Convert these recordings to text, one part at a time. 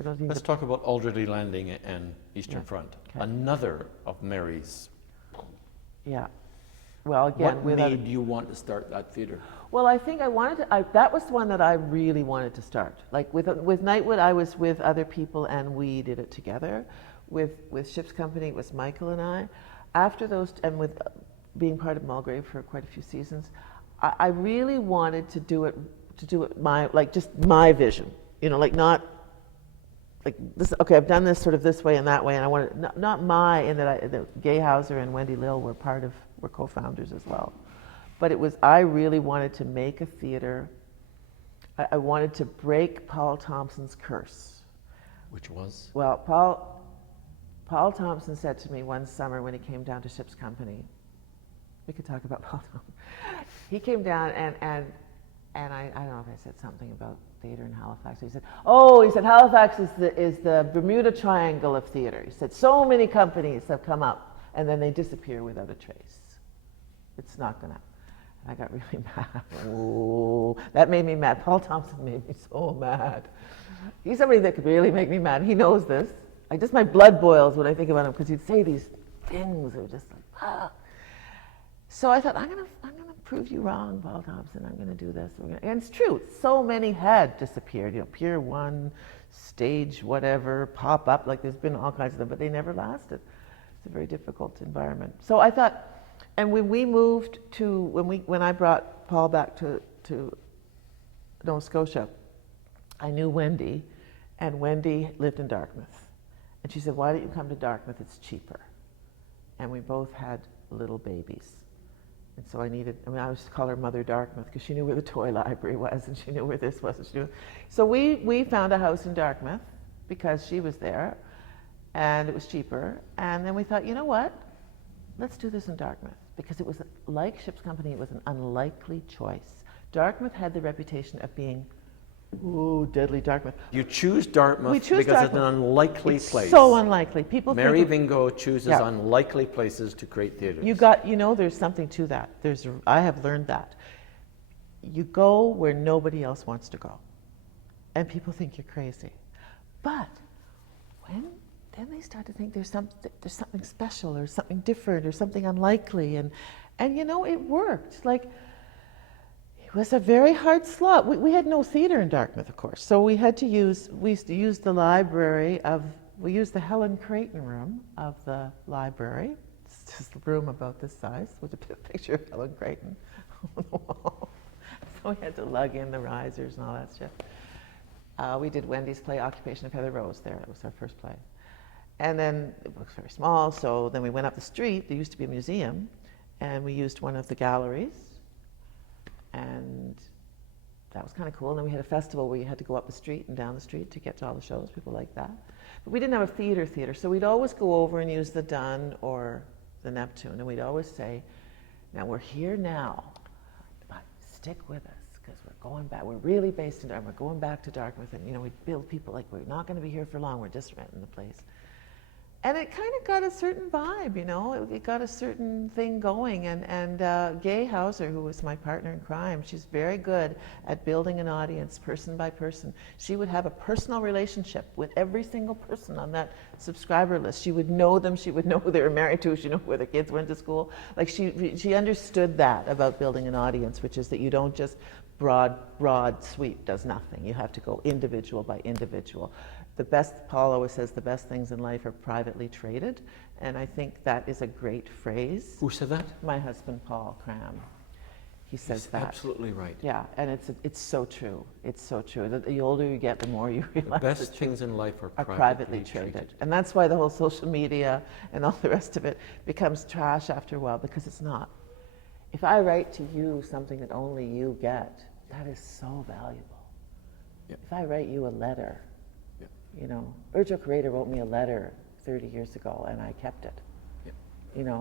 I don't think. Let's talk about Alderny Landing and Eastern Front. Okay. Another of Mary's. Yeah. Well, again, What made you want to start that theatre? Well, I think I wanted to. That was the one that I really wanted to start. Like with Nightwood, I was with other people, and we did it together. With Ship's Company, it was Michael and I. After those, and with being part of Mulgrave for quite a few seasons, I really wanted to do it just my vision. You know, like not like this. Okay, I've done this sort of this way and that way, and I wanted not my in that Gay Hauser and Wendy Lill were co-founders as well. But I really wanted to make a theater. I wanted to break Paul Thomson's curse. Which was? Well, Paul Thomson said to me one summer when he came down to Ship's Company, we could talk about Paul Thomson. He came down and I don't know if I said something about theater in Halifax. He said, Halifax is the Bermuda Triangle of theater. He said, so many companies have come up and then they disappear without a trace. It's not going to. I got really mad. Oh, that made me mad. Paul Thomson made me so mad. He's somebody that could really make me mad. He knows this. My blood boils when I think about him because he'd say these things that were just like, ah. So I thought, I'm gonna prove you wrong, Paul Thomson. I'm gonna do this. And it's true. So many had disappeared. You know, Pier 1, Stage, whatever, pop up. Like there's been all kinds of them, but they never lasted. It's a very difficult environment. So I thought. And when we moved to, when I brought Paul back to Nova Scotia, I knew Wendy, and Wendy lived in Dartmouth. And she said, why don't you come to Dartmouth? It's cheaper. And we both had little babies. And so I used to call her Mother Dartmouth because she knew where the toy library was and she knew where this was. So we found a house in Dartmouth because she was there and it was cheaper. And then we thought, you know what? Let's do this in Dartmouth, because it was like Ship's Company, it was an unlikely choice. Dartmouth had the reputation of being, deadly Dartmouth. You choose Dartmouth because Dartmouth. it's an unlikely place. So unlikely. People Mary think Vingoe chooses unlikely places to create theatres. there's something to that. I have learned that. You go where nobody else wants to go. And people think you're crazy. But then they start to think there's something special or something different or something unlikely, and it worked. Like it was a very hard slot. We had no theater in Dartmouth, of course, so we used to use the library we used the Helen Creighton room of the library. It's just a room about this size with a picture of Helen Creighton on the wall. So we had to lug in the risers and all that stuff. We did Wendy's play Occupation of Heather Rose there. That was our first play. And then it was very small, so then we went up the street. There used to be a museum, and we used one of the galleries, and that was kind of cool. And then we had a festival where you had to go up the street and down the street to get to all the shows. People liked that. But we didn't have a theater, so we'd always go over and use the Dun or the Neptune, and we'd always say, now we're here now, but stick with us, because we're going back. We're really based in Dartmouth. We're going back to Dartmouth, and we build people like, we're not going to be here for long. We're just renting the place. And it kind of got a certain vibe, it got a certain thing going. And Gay Hauser, who was my partner in crime, she's very good at building an audience person by person. She would have a personal relationship with every single person on that subscriber list. She would know them, she would know who they were married to, she knew where their kids went to school. Like she understood that about building an audience, which is that you don't just broad sweep does nothing. You have to go individual by individual. Paul always says, the best things in life are privately traded, and I think that is a great phrase. Who said that? My husband, Paul Cram. He says that. Absolutely right. Yeah, and it's so true. It's so true. The older you get, the more you realize the best things in life are privately traded. And that's why the whole social media and all the rest of it becomes trash after a while, because it's not. If I write to you something that only you get, that is so valuable. Yep. If I write you a letter, Virgil Carreta wrote me a letter 30 years ago, and I kept it. Yep.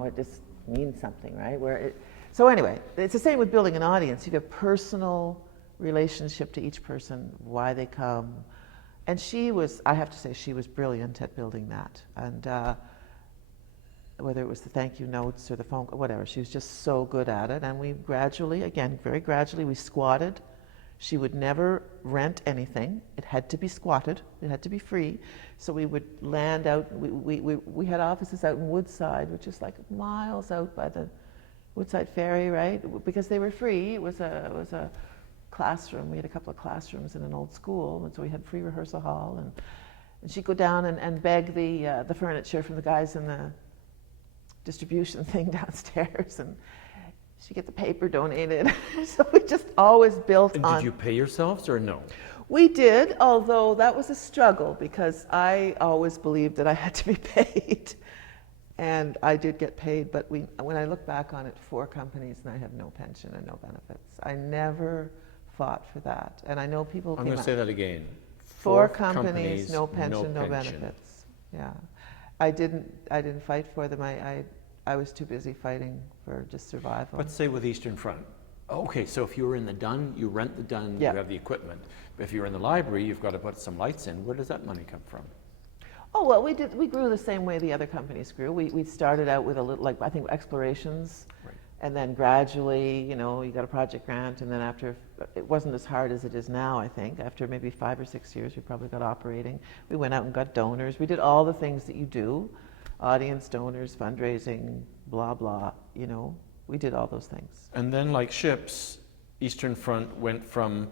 It just means something, right? So anyway, it's the same with building an audience. You have a personal relationship to each person, why they come. And I have to say, she was brilliant at building that. And whether it was the thank you notes or the phone, whatever, she was just so good at it. And we gradually, again, very gradually, we squatted She would never rent anything. It had to be squatted. It had to be free. So we would land out. We had offices out in Woodside, which is like miles out by the Woodside Ferry, right? Because they were free. It was a classroom. We had a couple of classrooms in an old school, and so we had free rehearsal hall. And she'd go down and beg the furniture from the guys in the distribution thing downstairs, and she'd get the paper donated. So we just always built And on. did you pay yourselves or no? We did, although that was a struggle because I always believed that I had to be paid. And I did get paid, but when I look back on it, 4 companies and I have no pension and no benefits. I never fought for that. And I know people I'm came going to out. say that again. 4 companies, no pension, no benefits. Yeah. I didn't fight for them. I was too busy fighting for just survival. But say with Eastern Front. Okay, so if you were in the Dun, you rent the Dun, Yeah. you have the equipment. But if you're in the library, you've got to put some lights in. Where does that money come from? Oh, well, we grew the same way the other companies grew. We started out with a little, like, I think, explorations. Right. And then gradually, you got a project grant, and then after, it wasn't as hard as it is now, I think. After maybe 5 or 6 years, we probably got operating. We went out and got donors. We did all the things that you do, audience, donors, fundraising, blah, blah, we did all those things. And then, like ships, Eastern Front went from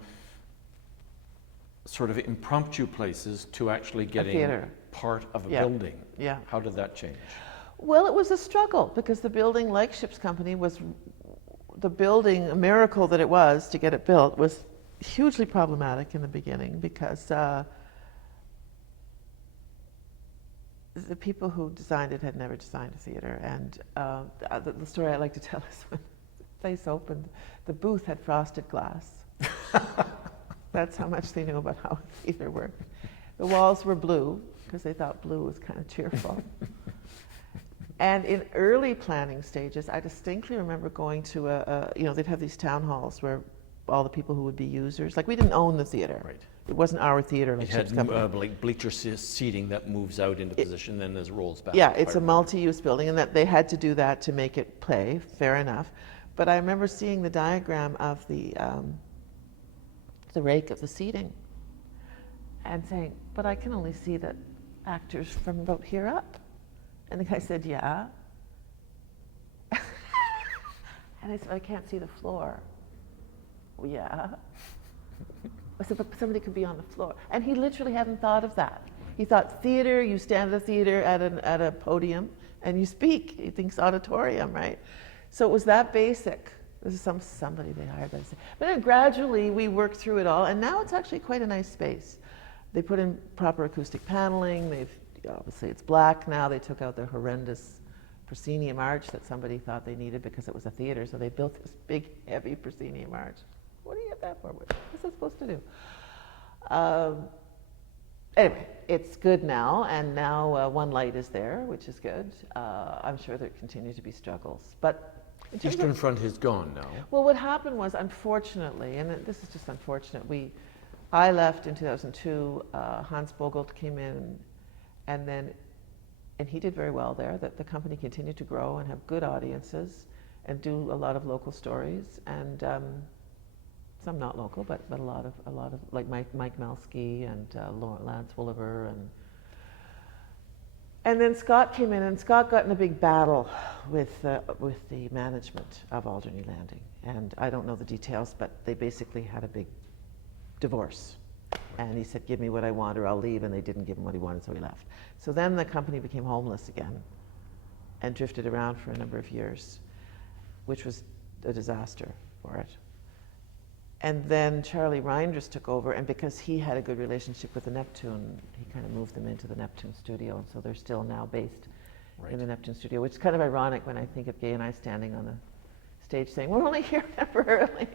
sort of impromptu places to actually getting theater. part of a Yeah. building. Yeah. How did that change? Well, it was a struggle because the building, like Ship's Company, a miracle that it was to get it built, was hugely problematic in the beginning because the people who designed it had never designed a theater. And the story I like to tell is when the place opened, the booth had frosted glass. That's how much they knew about how a theater worked. The walls were blue because they thought blue was kind of cheerful. And in early planning stages, I distinctly remember going to they'd have these town halls where all the people who would be users, like we didn't own the theater. Right. It wasn't our theater. Like It had Ship's Company. like bleacher seating that moves out into position, then there's rolls back. Yeah, if it's I a remember. multi-use building, and that they had to do that to make it play. Fair enough. But I remember seeing the diagram of the rake of the seating, and saying, "But I can only see the actors from about here up." And the guy said, "Yeah." And I said, "I can't see the floor." "Well, yeah." I said, "But somebody could be on the floor." And he literally hadn't thought of that. He thought theater, you stand at a theater at a podium and you speak. He thinks auditorium, right? So it was that basic. This is somebody they hired. But then gradually we worked through it all, and now it's actually quite a nice space. They put in proper acoustic paneling. Obviously it's black now. They took out their horrendous proscenium arch that somebody thought they needed because it was a theater, so they built this big, heavy proscenium arch. What do you have that for? What's that supposed to do? Anyway, it's good now, and now One Light is there, which is good. I'm sure there continue to be struggles, but in terms Eastern of, Front is gone now. well, what happened was, unfortunately, and this is just unfortunate, I left in 2002, Hans Bogolt came in, and he did very well there. That the company continued to grow and have good audiences and do a lot of local stories, and some not local, but a lot of like Mike Malski and Lance Wolliver, and then Scott came in, and Scott got in a big battle with the management of Alderny Landing, and I don't know the details, but they basically had a big divorce. And he said, "Give me what I want or I'll leave," and they didn't give him what he wanted, so he left. So then the company became homeless again and drifted around for a number of years, which was a disaster for it. And then Charlie Reinders took over, and because he had a good relationship with the Neptune, he kind of moved them into the Neptune studio, and so they're still now based in the Neptune studio, which is kind of ironic when I think of Gay and I standing on the stage saying, "We're only here temporarily."